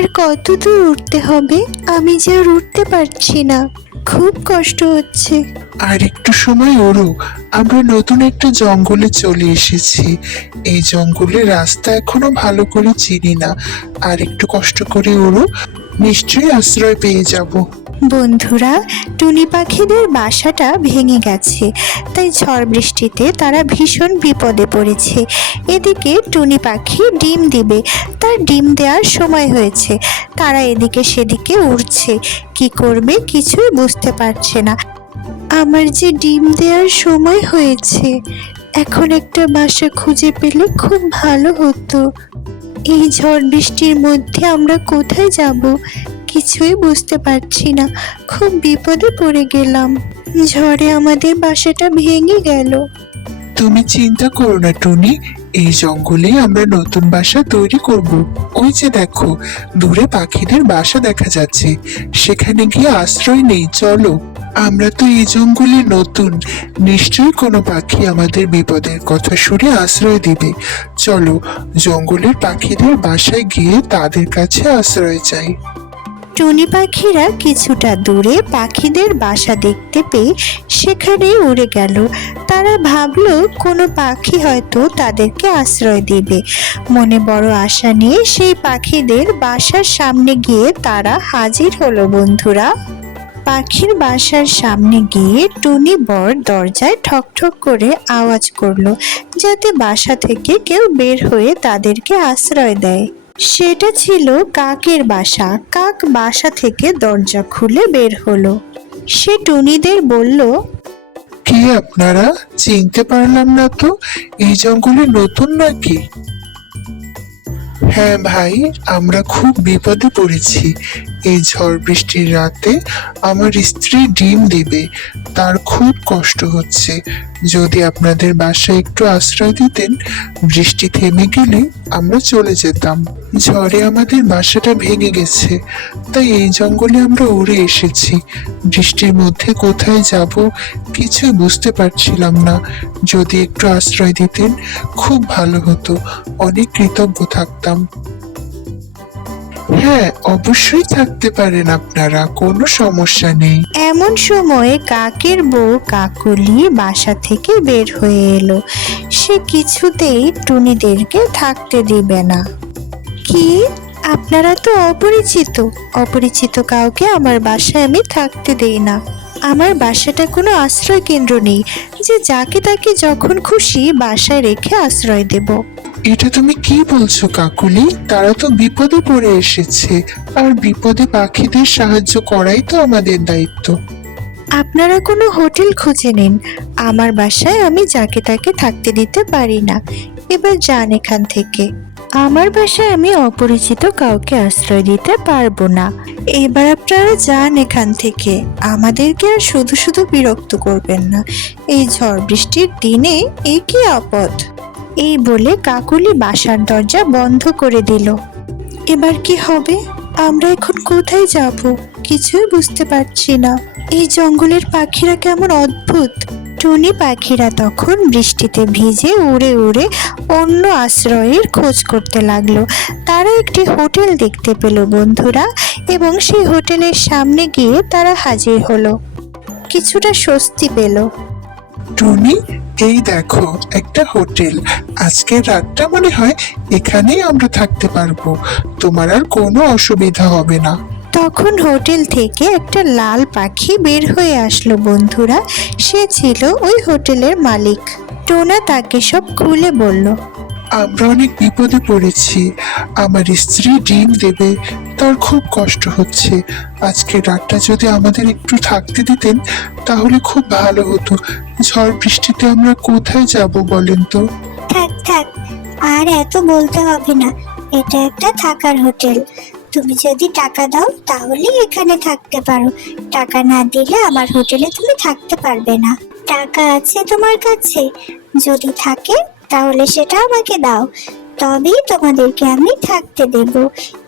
আর কত দূর উঠতে হবে? আমি যে আর উঠতে পারছি না, খুব কষ্ট হচ্ছে। আর একটু সময় ওরো, আমরা নতুন একটা জঙ্গলে চলে এসেছি। এই জঙ্গলের রাস্তা এখনো ভালো করে চিনি না। আর একটু কষ্ট করে ওরো, নিশ্চয়ই আশ্রয় পেয়ে যাব। বন্ধুরা, টুনি পাখিদের বাসাটা ভেঙে গেছে, তাই ঝড় বৃষ্টিতে তারা ভীষণ বিপদে পড়েছে। এদিকে টুনি পাখি ডিম দিবে, তার ডিম দেওয়ার সময় হয়েছে। তারা এদিকে সেদিকে উড়ছে, কি করবে কিছুই বুঝতে পারছে না। আমার যে ডিম দেওয়ার সময় হয়েছে, এখন একটা বাসা খুঁজে পেলে খুব ভালো হতো। এই ঝড় বৃষ্টির মধ্যে আমরা কোথায় যাব কিছুই বুঝতে পারছি না, খুব বিপদে পড়ে গেলাম। ঝড়ে আমাদের বাসাটা ভেঙে গেল। তুমি চিন্তা করো না টুনি, এই জঙ্গলে আমরা নতুন বাসা তৈরি করব। ওই যে দেখো, দূরে পাখিদের বাসা দেখা যাচ্ছে, সেখানে গিয়ে আশ্রয় নেই। চলো, আমরা তো এই জঙ্গলে নতুন, নিশ্চয়ই কোনো পাখি আমাদের বিপদের কথা শুনে আশ্রয় দিবে। চলো, জঙ্গলের পাখিদের বাসায় গিয়ে তাদের কাছে আশ্রয় চাই। টুনি পাখিরা কিছুটা দূরে পাখিদের বাসা দেখতে পেয়ে সেখানে উড়ে গেল। তারা ভাবলো কোনো পাখি হয়তো তাদেরকে আশ্রয় দিবে। মনে বড় আশা নিয়ে সেই পাখিদের বাসার সামনে গিয়ে তারা হাজির হলো। বন্ধুরা, পাখির বাসার সামনে গিয়ে টুনি বর দরজায় ঠক ঠক করে আওয়াজ করলো, যাতে বাসা থেকে কেউ বের হয়ে তাদেরকে আশ্রয় দেয়। সেটা ছিল কাকের বাসা। কাক বাসা থেকে দরজা খুলে বের হলো। সে টুনিদের বলল, কে আপনারা? চিনতে পারলাম না তো, এই জঙ্গলে নতুন নাকি? হ্যাঁ ভাই, আমরা খুব বিপদে পড়েছি। এই ঝড় বৃষ্টির রাতে আমার স্ত্রী ডিম দিবে, তার খুব কষ্ট হচ্ছে। যদি আপনাদের বাসায় একটু আশ্রয় দিতেন, বৃষ্টি থেমে গেলে আমরা চলে যেতাম। ঝড়ে আমাদের বাসাটা ভেঙে গেছে, তাই এই জঙ্গলে আমরা উড়ে এসেছি। বৃষ্টির মধ্যে কোথায় যাব কিছুই বুঝতে পারছিলাম না। যদি একটু আশ্রয় দিতেন খুব ভালো হতো, অনেক কৃতজ্ঞ থাকতাম। হ্যাঁ, অবশ্যই থাকতে পারেন আপনারা, কোনো সমস্যা নেই। এমন সময় কাকের বউ কাকলি বাসা থেকে বের হয়ে এলো। সে কিছুতেই টুনিদেরকে থাকতে দিবে না। কি, আপনারা তো অপরিচিত, অপরিচিত কাউকে আমার বাসায় আমি থাকতে দেই না। আমার বাসাটা কোনো আশ্রয় কেন্দ্র নেই যে যাকে তাকে যখন খুশি বাসায় রেখে আশ্রয় দেব। এটা তুমি কি বলছো কাকুলি? তারা তো বিপদে পড়ে এসেছে, আর বিপদে পাখিদের সাহায্য করাই তো আমাদের দায়িত্ব। আপনারা কোনো হোটেল খুঁজে নিন, আমার বাসায় আমি যাকে তাকে থাকতে দিতে পারি না। এবার যান এখান থেকে। আমার বাসায় আমি অপরিচিত কাউকে আশ্রয় দিতে পারবো না। এবার আপনারা যান এখান থেকে, আমাদেরকে আর শুধু শুধু বিরক্ত করবেন না। এই ঝড় বৃষ্টির দিনে এ কি আপদ। এই বলে কাকুলি বাসার দরজা বন্ধ করে দিল। এবার কি হবে? আমরা এখন কোথায় যাব কিছুই বুঝতে পারছি না। এই জঙ্গলের পাখিরা কেমন অদ্ভুত। টুনি পাখিরা তখন বৃষ্টিতে ভিজে উড়ে উড়ে অন্য আশ্রয়ের খোঁজ করতে লাগলো। তারা একটি হোটেল দেখতে পেল বন্ধুরা, এবং সেই হোটেলের সামনে গিয়ে তারা হাজির হলো। কিছুটা স্বস্তি পেল। টুনি, এই দেখো একটা হোটেল। আজকের রাতটা মনে হয় এখানেই আমরা থাকতে পারবো, তোমার আর কোনো অসুবিধা হবে না। তখন হোটেল থেকে একটা লাল পাখি বের হয়ে আসলো বন্ধুরা। সে ছিল ওই হোটেলের মালিক। টোনা তাকে সব খুলে বলল। আমরা অনেক বিপদে পড়েছি, আমার স্ত্রী ডিম দেবে, তার খুব কষ্ট হচ্ছে। আজকের রাতটা যদি আমাদের একটু থাকতে দিতেন তাহলে খুব ভালো হতো। ঝড় বৃষ্টিতে আমরা কোথায় যাব বলেন তো? থাক থাক, আর এত বলতে হবে না। এটা একটা থাকার হোটেল। তুমি যদি টাকা দাও তাহলে এখানে থাকতে পারো। টাকা না দিলে আমার হোটেলে তুমি থাকতে পারবে না। টাকা আছে তোমার কাছে? যদি থাকে তাহলে সেটা আমাকে দাও, তবেই তোমাদেরকে আমি থাকতে দেব।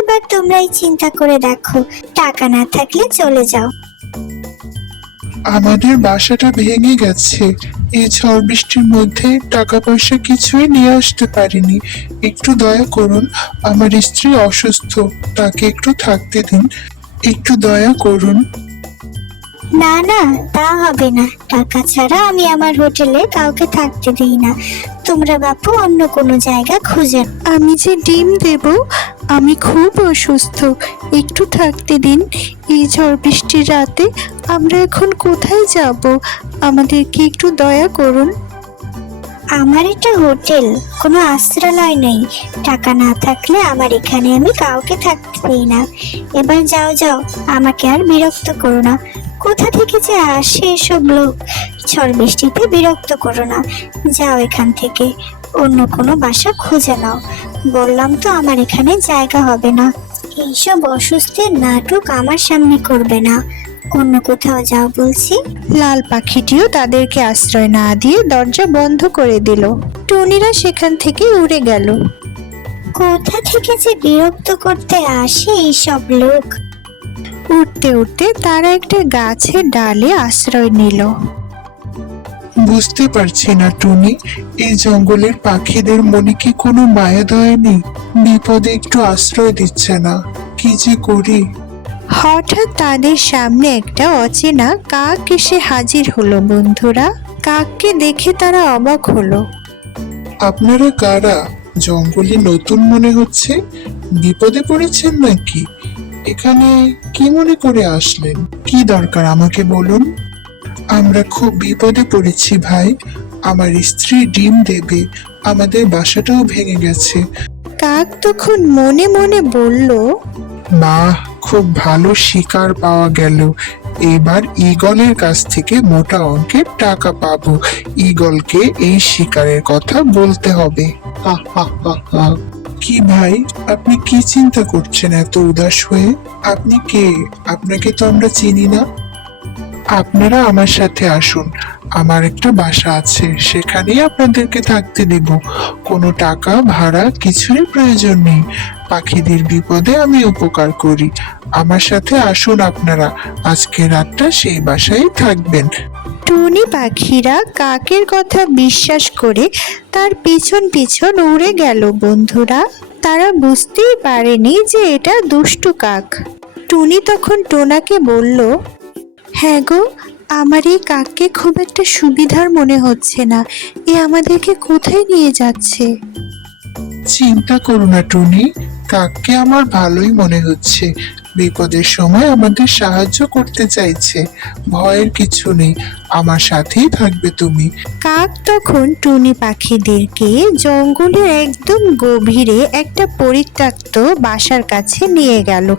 এবার তোমরাই চিন্তা করে দেখো, টাকা না থাকলে চলে যাও। আমাদের বাসাটা ভেঙে গেছে। এই ঝড় বৃষ্টির মধ্যে টাকা পয়সা কিছুই নিয়ে আসতে পারিনি। একটু দয়া করুন, আমার স্ত্রী অসুস্থ, তাকে একটু থাকতে দিন, একটু দয়া করুন। না না, তা হবে না। টাকা ছাড়া আমি আমার হোটেলে কাউকে থাকতে দিই না। তোমরা বাপু অন্য কোনো জায়গা খুঁজে নাও। আমি যে ডিম দেব, আমি খুব অসুস্থ, একটু থাকতে দিন। এই ঝড় বৃষ্টির রাতে আমরা এখন কোথায় যাব? আমাদেরকে একটু দয়া করুন। আমার এটা হোটেল, কোনো আশ্রয় নেই। টাকা না থাকলে আমার এখানে আমি কাউকে থাকতে দিই না। এবার যাও যাও, আমাকে আর বিরক্ত করো না। কোথা থেকে যে আসে এসব লোক, ঝড় বৃষ্টিতে বিরক্ত করো না। যাও এখান থেকে, অন্য কোনো বাসা খুঁজে নাও। বললাম তো আমার এখানে জায়গা হবে না। এইসব অসুস্থের নাটক আমার সামনে করবে না, অন্য কোথাও যাও বলছি। লাল পাখিটিও তাদেরকে আশ্রয় না দিয়ে দরজা বন্ধ করে দিল। টুনিরা সেখান থেকে উড়ে গেল। কোথা থেকে যে বিরক্ত করতে আসে এইসব লোক। উঠতে উঠতে তারা একটা গাছের ডালে আশ্রয় নিল। বুঝতে পারছি না টুনি, এই জঙ্গলের পাখিদের মনে কি কোনো মায়া দয়া নেই? বিপদে একটু আশ্রয় দিচ্ছে না, কি যে করি। হঠাৎ তাদের সামনে একটা অচেনা কাক এসে হাজির হলো। বন্ধুরা, কাককে দেখে তারা অবাক হলো। আপনারা কারা? জঙ্গলে নতুন মনে হচ্ছে, বিপদে পড়েছেন নাকি? এখানে কি মনে করে আসলেন? কি দরকার আমাকে বলুন। আমরা খুব বিপদে পড়েছি ভাই, আমার স্ত্রী ডিম দেবে, আমাদের বাসাটাও ভেঙে গেছে। কাক তখন মনে মনে বলল, বাহ, খুব ভালো শিকার পাওয়া গেল। এবার ঈগলের কাছ থেকে মোটা অঙ্কের টাকা পাবো। ঈগলকে এই শিকারের কথা বলতে হবে। হা হা হা হা। কি ভাই, আপনি কি চিন্তা করছেন এত উদাস হয়ে? আপনি কে? আপনাকে তো আমরা চিনি না। আপনারা আমার সাথে আসুন, আমার একটা বাসা আছে, সেখানেই আপনাদেরকে থাকতে দেব। কোনো টাকা ভাড়া কিছুরই প্রয়োজন নেই। পাখিদের বিপদে আমি উপকার করি। আমার সাথে আসুন আপনারা, আজকে রাতটা সেই বাসায় থাকবেন। টুনি পাখিরা কাকের কথা বিশ্বাস করে তার পিছন পিছন উড়ে গেল। বন্ধুরা, তারা বুঝতেই পারেনি যে এটা দুষ্টু কাক। টুনি তখন টোনাকে বলল, হ্যাঁ গো, আমার এই কাককে খুব একটা সুবিধার মনে হচ্ছে না। এ আমাদেরকে কোথায় নিয়ে যাচ্ছে? চিন্তা করো না টুনি, কাককে আমার ভালোই মনে হচ্ছে। বিপদের সময় আমাদের সাহায্য করতে চাইছে। ভয়ের কিছু নেই, আমার সাথেই থাকবে তুমি। কাক তখন টুনি পাখিদেরকে জঙ্গলের একদম গভীরে একটা পরিত্যক্ত বাসার কাছে নিয়ে গেল।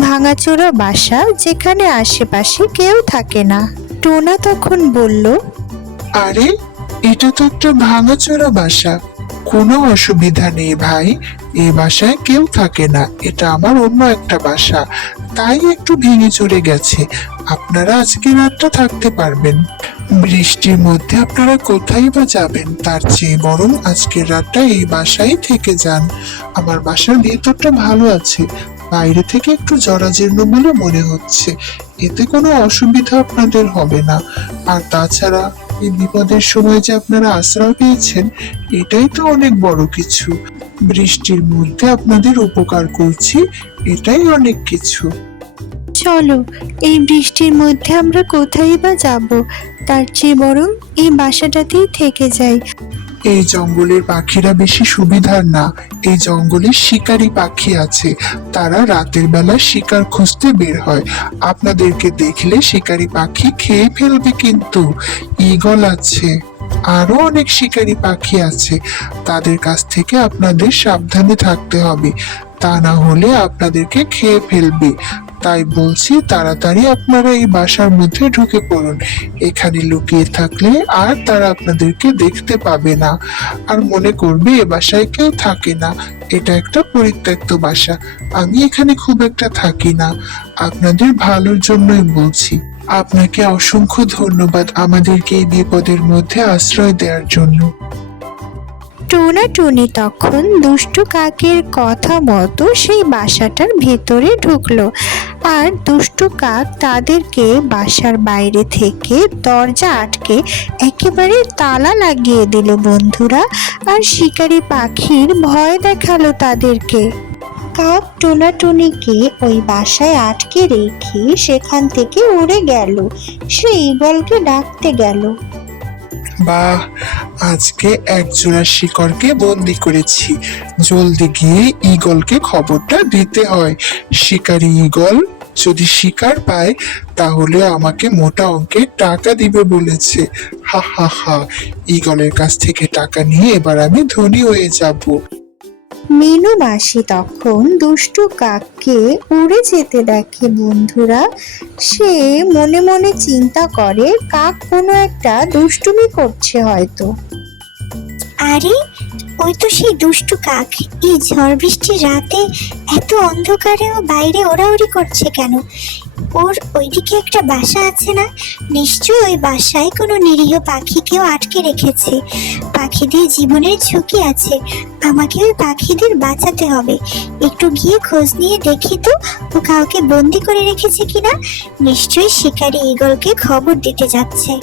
ভাঙাচোরা বাসা, যেখানে আশেপাশে কেউ থাকে না। টোনা তখন বলল, আরে, এটা তো একটা ভাঙাচোরা বাসা। কোনো অসুবিধা নেই ভাই, এই বাসায় কেউ থাকে না, এটা আমার অন্য একটা বাসা, তাই একটু ভেঙে চড়ে গেছে। আপনারা আজকে রাতটা থাকতে পারবেন। বৃষ্টির মধ্যে আপনারা কোথায় বা যাবেন? তার চেয়ে বরং আজকের রাতটা এই বাসায় থেকে যান। আমার বাসার ভেতরটা ভালো আছে, বাইরে থেকে একটু জরাজীর্ণ বলে মনে হচ্ছে। এতে কোনো অসুবিধা আপনাদের হবে না। আর তাছাড়া এই বিপদের সময় যে আপনারা আশ্রয় পেয়েছেন, এটাই তো অনেক বড় কিছু। বৃষ্টির মধ্যে আপনাদের উপকার করছি, এটাই অনেক কিছু। চলো, এই বৃষ্টির মধ্যে আমরা কোথায় বা যাব? তার চেয়ে বরং এই বাসাটাতেই থেকে যাই। এই জঙ্গলের পাখিরা বেশি সুবিধার না। এই জঙ্গলে শিকারী পাখি আছে, তারা রাতের বেলা শিকার খুঁজতে বের হয়। আপনাদেরকে দেখলে শিকারী পাখি খেয়ে ফেলবে কিন্তু। ঈগল আছে, আরো অনেক শিকারী পাখি আছে, তাদের কাছ থেকে আপনাদের সাবধানে থাকতে হবে, তা না হলে আপনাদেরকে খেয়ে ফেলবে। তাই বলছি, তাড়াতাড়ি আপনারা এই বাসার মধ্যে ঢুকে পড়ুন। এখানে লুকিয়ে থাকলে আর তারা আপনাদেরকে দেখতে পাবে না, আর মনে করবে এ বাসায় কেউ থাকে না, এটা একটা পরিত্যক্ত বাসা। আমি এখানে খুব একটা থাকি না, আপনাদের ভালোর জন্যই বলছি। আপনাকে অসংখ্য ধন্যবাদ আমাদেরকে এই বিপদের মধ্যে আশ্রয় দেওয়ার জন্য। টোনা টুনি তখন দুষ্টু কাকের কথা মতো সেই বাসাটার ভেতরে ঢুকলো। আর দুষ্টু কাক তাদেরকে বাসার বাইরে থেকে দরজা আটকে একেবারে তালা লাগিয়ে দিল বন্ধুরা। আর শিকারী পাখির ভয় দেখালো তাদেরকে। কাক টোনা টুনিকে ওই বাসায় আটকে রেখে সেখান থেকে উড়ে গেল। সে ঈগলকে ডাকতে গেল। বাহ, আজকে এক জোড়া শিকড়কে বন্দি করেছি। জলদি গিয়ে ঈগলকে খবরটা দিতে হয়। শিকারী ঈগল যদি শিকার পায় তাহলে আমাকে মোটা অঙ্কের টাকা দিবে বলেছে। হা হা হা, ঈগলের কাছ থেকে টাকা নিয়ে এবার আমি ধনী হয়ে যাব। মিনু মাসি তখন দুষ্টু কাককে উড়ে যেতে দেখে বন্ধুরা। সে মনে মনে চিন্তা করে কাক কোনো একটা দুষ্টুমি করছে হয়তো। আরে ওই তো সেই দুষ্টু কাক, এই ঝড় বৃষ্টির রাতে এত অন্ধকারেও বাইরে ওড়াউড়ি করছে কেন? ওর ওইদিকে একটা বাসা আছে না? নিশ্চয়ই ওই বাসায় কোনো নিরীহ পাখিকেও আটকে রেখেছে। পাখিদের জীবনের ঝুঁকি আছে, আমাকে ওই পাখিদের বাঁচাতে হবে। একটু গিয়ে খোঁজ নিয়ে দেখি তো ও কাউকে বন্দি করে রেখেছে কিনা। নিশ্চয়ই শিকারী ঈগলকে খবর দিতে যাচ্ছে।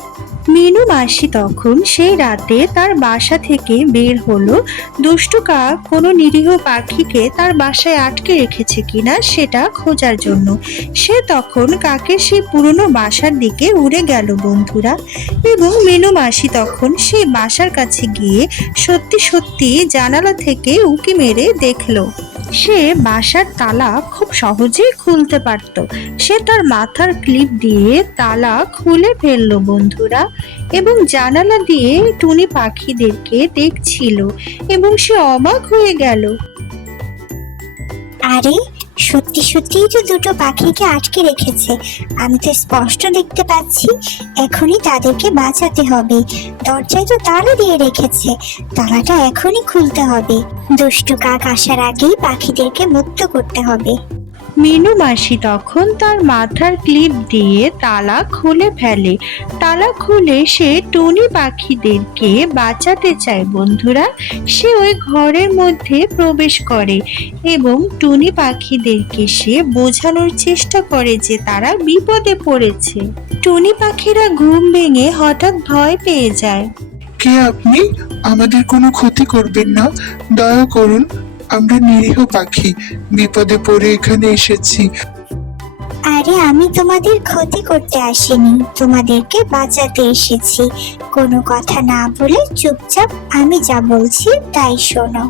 মিনু মাসি তখন সেই রাতে তার বাসা থেকে বের হলো দুষ্টু কাক কোনো নিরীহ পাখিকে তার বাসায় আটকে রেখেছে কিনা সেটা খোঁজার জন্য। সে তখন কাকের সেই পুরনো বাসার দিকে উড়ে গেল বন্ধুরা। এবং মিনু মাসি তখন সেই বাসার কাছে গিয়ে সত্যি সত্যি জানালা থেকে উঁকি মেরে দেখলো সে বাসার তালা খুব সহজেই খুলতে পারত। সে তার মাথার ক্লিপ দিয়ে তালা খুলে ফেললো বন্ধুরা। এবং জানালা দিয়ে টুনি পাখিদেরকে দেখছিল এবং সে অবাক হয়ে গেল। আরে সত্যি সত্যিই তো দুটো পাখিকে আটকে রেখেছে, আমি তো স্পষ্ট দেখতে পাচ্ছি। এখনই তাদেরকে বাঁচাতে হবে। দরজায় তো তালা দিয়ে রেখেছে, তালাটা এখনই খুলতে হবে। দুষ্টু কাক আসার আগেই পাখিদেরকে মুক্ত করতে হবে। মিনু মাসি তখন তার মাথার ক্লিপ দিয়ে তালা খুলে ফেলে। তালা খুলে সে টুনি পাখিদেরকে বাঁচাতে চায় বন্ধুরা। সে ওই ঘরের মধ্যে প্রবেশ করে এবং টুনি পাখিদেরকে সে বোঝানোর চেষ্টা করে যে তারা বিপদে পড়েছে। টুনি পাখিরা ঘুম ভেঙে হঠাৎ ভয় পেয়ে যায়। কে আপনি? আমাদের কোনো ক্ষতি করবেন না, দয়া করুন। আমরা নিরীহ পাখি, বিপদে পড়ে এখানে এসেছি। আরে আমি তোমাদের ক্ষতি করতে আসিনি, তোমাদেরকে বাঁচাতে এসেছি। কোনো কথা না বলে চুপচাপ আমি যা বলছি তাই শোনো।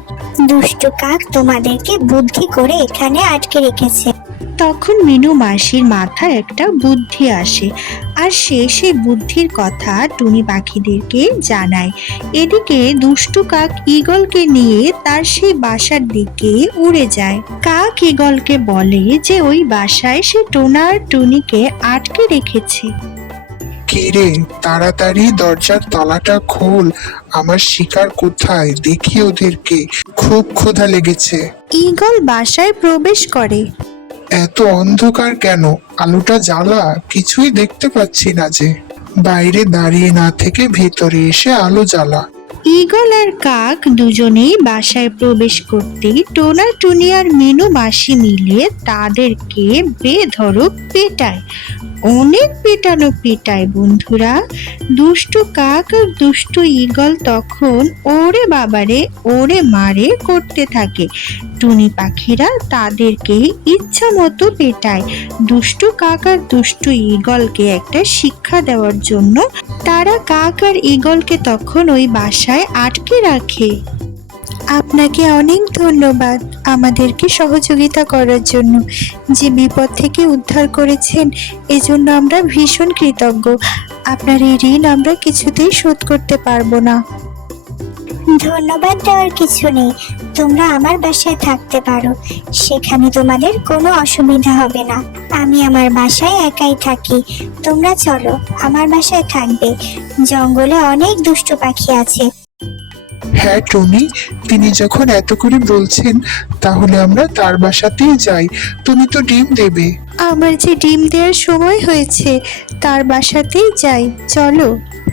দুষ্টু কাক তোমাদেরকে বুদ্ধি করে এখানে আটকে রেখেছে। তখন মিনু মাসির মাথায় একটা বুদ্ধি আসে আর সে সেই বুদ্ধির কথা টুনি পাখিদেরকে জানায়। এদিকে দুষ্টু কাক ঈগলকে নিয়ে তার সেই বাসার দিকে উড়ে যায়। কাক ঈগলকে বলে যে ওই বাসায় সে টোনা আর টুনিকে আটকে রেখেছে। কি রে, তাড়াতাড়ি দরজার তালাটা খোল। আমার শিকার কোথায় দেখি ওদেরকে, খুব ক্ষুধা লেগেছে। ঈগল বাসায় প্রবেশ করে। এত অন্ধকার কেন? আলোটা জ্বালা, কিছুই দেখতে পাচ্ছি না যে। বাইরে দাঁড়িয়ে না থেকে ভেতরে এসে আলো জ্বালা। ঈগল আর কাক দুজনেই বাসায় প্রবেশ করতেই টোনা টুনি আর মিনু মাসি মিলে তাদেরকে বেধড়ক পেটায়। অনেক পেটানো পেটায় বন্ধুরা। দুষ্টু কাক আর দুষ্টু ঈগল তখন ওরে বাবারে ওরে মারে করতে থাকে। টুনি পাখিরা তাদেরকে ইচ্ছা মতো পেটায়। দুষ্টু কাক আর দুষ্টু ঈগলকে একটা শিক্ষা দেওয়ার জন্য তারা কাক আর ঈগলকে তখন ওই বাসায় আটকে রাখে। আপনাকে অনেক ধন্যবাদ আমাদেরকে সহযোগিতা করার জন্য। যে বিপদ থেকে উদ্ধার করেছেন এজন্য আমরা ভীষণ কৃতজ্ঞ। আপনার এই ঋণ আমরা কিছুতেই শোধ করতে পারবো না। ধন্যবাদ দেওয়ার কিছু নেই, তোমরা আমার বাসায় থাকতে পারো। সেখানে তোমাদের কোনো অসুবিধা হবে না। আমি আমার বাসায় একাই থাকি, তোমরা চলো আমার বাসায় থাকবে। জঙ্গলে অনেক দুষ্ট পাখি আছে। হ্যাঁ টনি, তিনি যখন এত করে বলছেন তাহলে আমরা তার বাসাতেই যাই। তুমি তো ডিম দেবে। আমার যে ডিম দেওয়ার সময় হয়েছে, তার বাসাতেই যাই, চলো।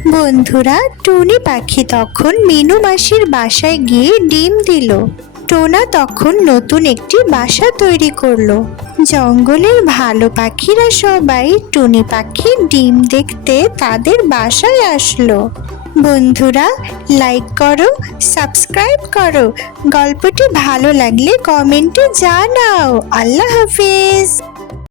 বন্ধুরা, টুনি পাখি তখন মিনু মাসির বাসায় গিয়ে ডিম দিল। টোনা তখন নতুন একটি বাসা তৈরি করলো। জঙ্গলের ভালো পাখিরা সবাই টুনি পাখির ডিম দেখতে তাদের বাসায় আসলো। বন্ধুরা, লাইক করো, সাবস্ক্রাইব করো। গল্পটি ভালো লাগলে কমেন্টে জানাও। আল্লাহ হাফেজ।